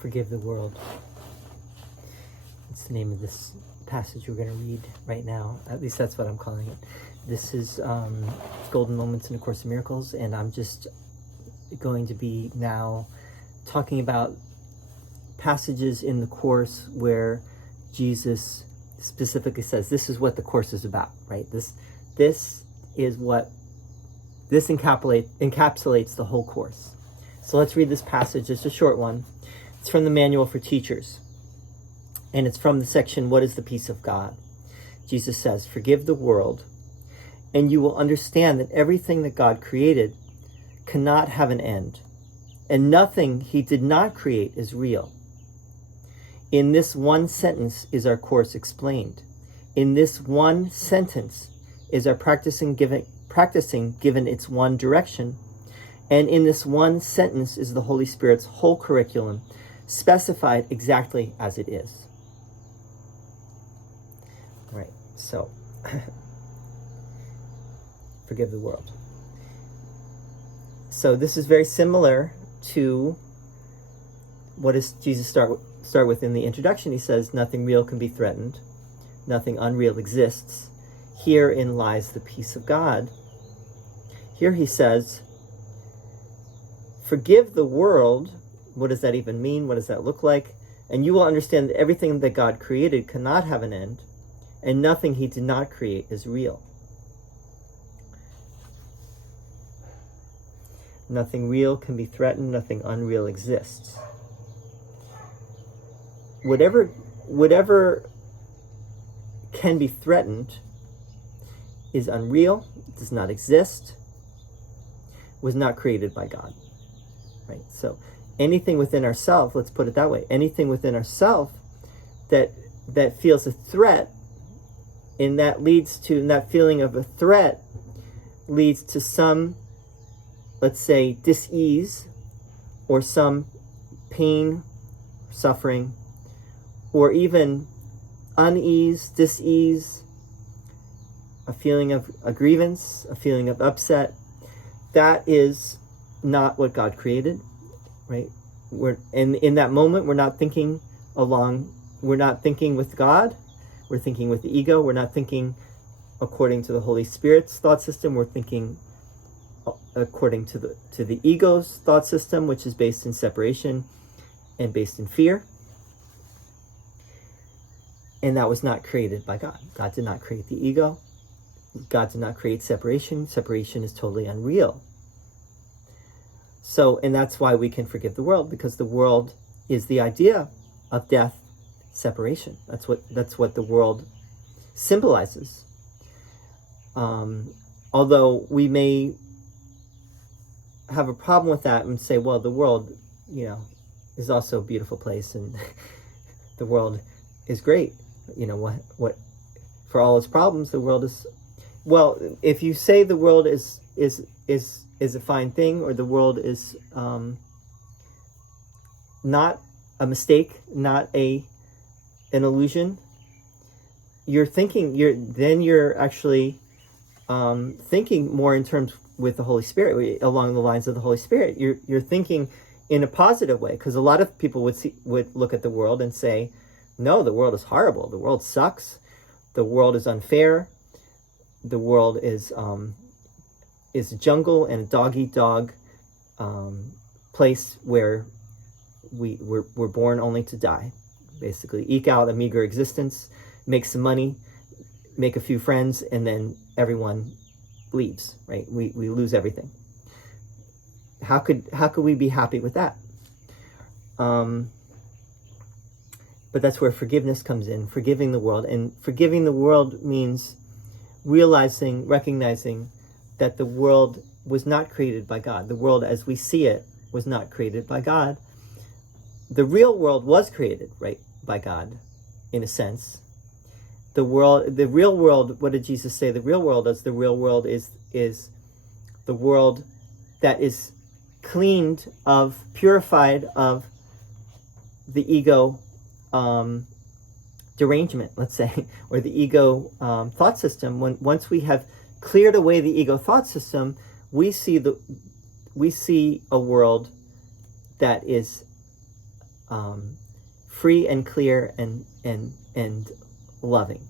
Forgive the world. It's the name of this passage we're going to read right now. At least that's what I'm calling it. This is Golden Moments in A Course in Miracles, and I'm just going to be now talking about passages in the Course where Jesus specifically says, this is what the Course is about, right? This encapsulates the whole Course. So let's read this passage. It's a short one. It's from the Manual for Teachers. And it's from the section, What is the Peace of God? Jesus says, forgive the world, and you will understand that everything that God created cannot have an end, and nothing he did not create is real. In this one sentence is our Course explained. In this one sentence is our practicing given its one direction. And in this one sentence is the Holy Spirit's whole curriculum, specified exactly as it is. All right, so forgive the world. So this is very similar to what does Jesus start with in the introduction. He says, nothing real can be threatened. Nothing unreal exists. Herein lies the peace of God. Here he says, forgive the world. What does that even mean? What does that look like? And you will understand that everything that God created cannot have an end, and nothing he did not create is real. Nothing real can be threatened. Nothing unreal exists. Whatever can be threatened is unreal, does not exist, was not created by God. Right? So anything within ourself, let's put it that way, anything within ourself that feels a threat, and that feeling of a threat leads to some, let's say, dis-ease, or some pain, suffering, or even unease, dis-ease, a feeling of a grievance, a feeling of upset. That is not what God created, right? In that moment, we're not thinking with God, we're thinking with the ego, we're not thinking according to the Holy Spirit's thought system, we're thinking according to the ego's thought system, which is based in separation and based in fear. And that was not created by God. God did not create the ego. God did not create separation. Separation is totally unreal. So, and that's why we can forgive the world, because the world is the idea of death, separation. That's what the world symbolizes. Although we may have a problem with that and say, well, the world, is also a beautiful place, and the world is great. What for all its problems, the world is, well, if you say the world is a fine thing, or the world is not a mistake, not an illusion, you're actually thinking more in terms with the Holy Spirit, along the lines of the Holy Spirit. You're thinking in a positive way, because a lot of people would look at the world and say, no, the world is horrible. The world sucks. The world is unfair. The world is a jungle and a dog-eat-dog place where we're born only to die. Basically, eke out a meager existence, make some money, make a few friends, and then everyone leaves. Right? We lose everything. How could we be happy with that? But that's where forgiveness comes in, forgiving the world. And forgiving the world means recognizing that the world was not created by God. The world as we see it was not created by God. The real world was created, right, by God, in a sense. The real world, what did Jesus say the real world is? The real world is the world that is cleaned of, purified of the ego derangement, let's say, or the ego thought system. Once we have cleared away the ego thought system, we see a world that is free and clear and loving.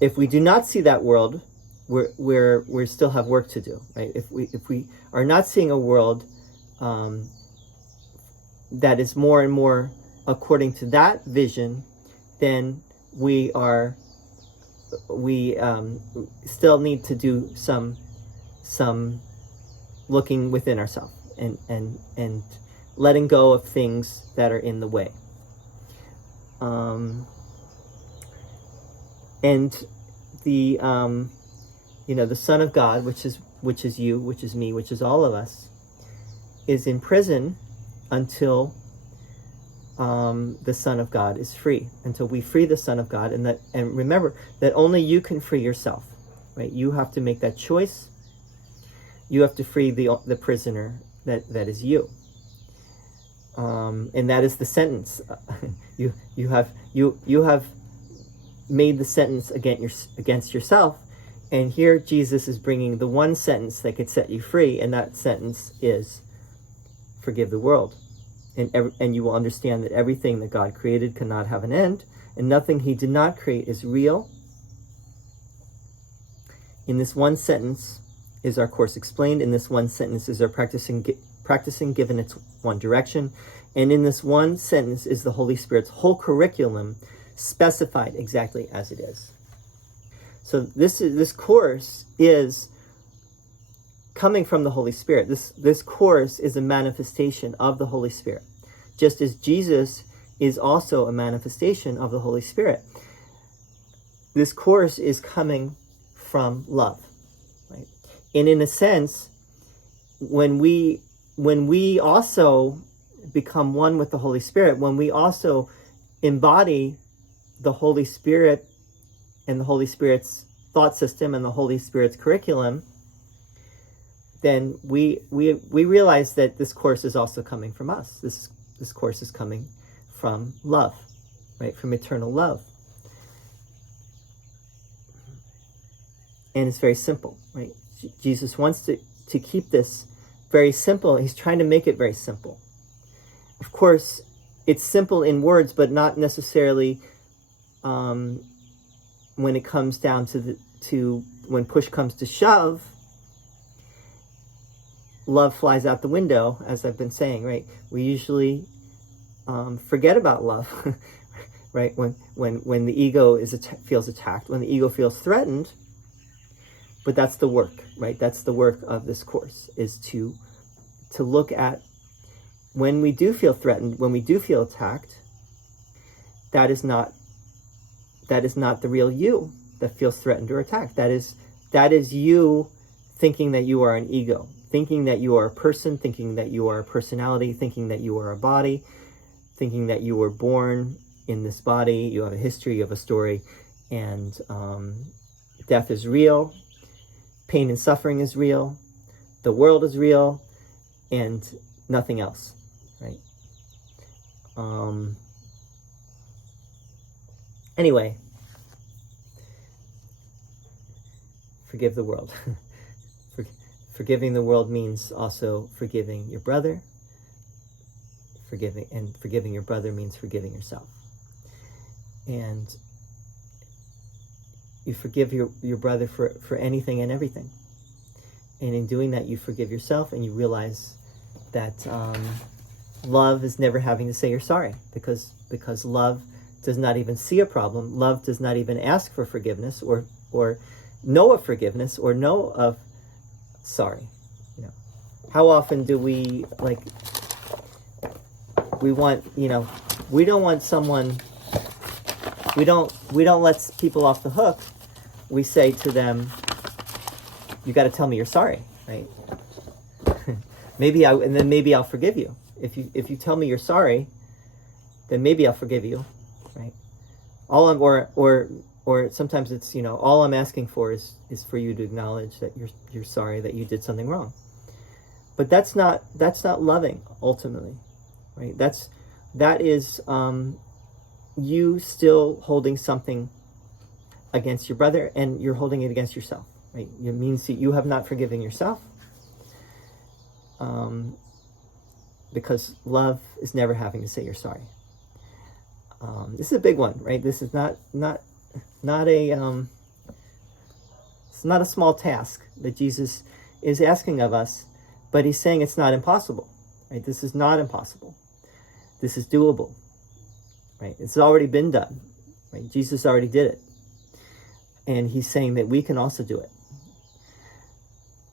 If we do not see that world, we still have work to do, right? If we are not seeing a world that is more and more according to that vision, then we still need to do some looking within ourselves and letting go of things that are in the way. And the the Son of God, which is you, which is me, which is all of us, is in prison until the Son of God is free, until we free the Son of God. And remember that only you can free yourself, right? You have to make that choice. You have to free the prisoner that is you. And that is the sentence. You have made the sentence against yourself. And here Jesus is bringing the one sentence that could set you free, and that sentence is, forgive the world. And you will understand that everything that God created cannot have an end, and nothing he did not create is real. In this one sentence is our course explained. In this one sentence is our practicing given its one direction. And in this one sentence is the Holy Spirit's whole curriculum specified exactly as it is. So this course is coming from the Holy Spirit. This course is a manifestation of the Holy Spirit, just as Jesus is also a manifestation of the Holy Spirit. This course is coming from love, right? And in a sense, when we also become one with the Holy Spirit, when we also embody the Holy Spirit and the Holy Spirit's thought system and the Holy Spirit's curriculum, then we realize that this course is also coming from us. This course is coming from love, right? From eternal love. And it's very simple, right? Jesus wants to keep this very simple. He's trying to make it very simple. Of course, it's simple in words, but not necessarily when it comes down to when push comes to shove. Love flies out the window, as I've been saying, right? We usually forget about love, right? When the ego feels attacked, when the ego feels threatened. But that's the work, right? That's the work of this course, is to look at when we do feel threatened, when we do feel attacked. That is not the real you that feels threatened or attacked. That is you thinking that you are an ego, thinking that you are a person, thinking that you are a personality, thinking that you are a body, thinking that you were born in this body, you have a history, you have a story, and death is real, pain and suffering is real, the world is real, and nothing else, right? Anyway, forgive the world. Forgiving the world means also forgiving your brother. Forgiving your brother means forgiving yourself. And you forgive your brother for anything and everything. And in doing that, you forgive yourself, and you realize that love is never having to say you're sorry, because love does not even see a problem. Love does not even ask for forgiveness or know of forgiveness or know of sorry. How often do we we want, we don't want someone, we don't let people off the hook. We say to them, you got to tell me you're sorry, right? maybe I'll forgive you. If you tell me you're sorry, then maybe I'll forgive you, right? Or sometimes it's, all I'm asking for is for you to acknowledge that you're sorry, that you did something wrong. But that's not loving, ultimately, right? That is you still holding something against your brother, and you're holding it against yourself, right? It means that you have not forgiven yourself. because love is never having to say you're sorry. This is a big one, right? This is not a it's not a small task that Jesus is asking of us, but he's saying it's not impossible, right? This is not impossible. This is doable, right? It's already been done, right? Jesus already did it. And he's saying that we can also do it.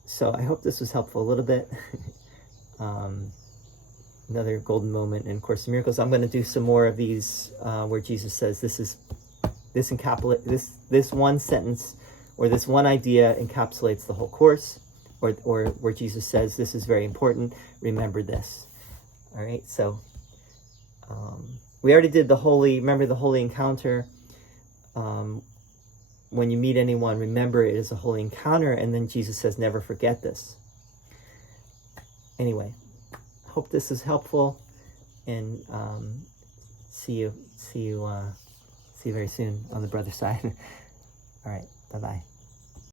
So I hope this was helpful a little bit. Another golden moment in Course in Miracles. I'm going to do some more of these where Jesus says this one sentence or this one idea encapsulates the whole course, or where Jesus says this is very important, remember this. All right, so we already did remember the holy encounter. When you meet anyone, remember it is a holy encounter, and then Jesus says never forget this. Anyway, hope this is helpful, and see you very soon on the brother side. All right, bye-bye.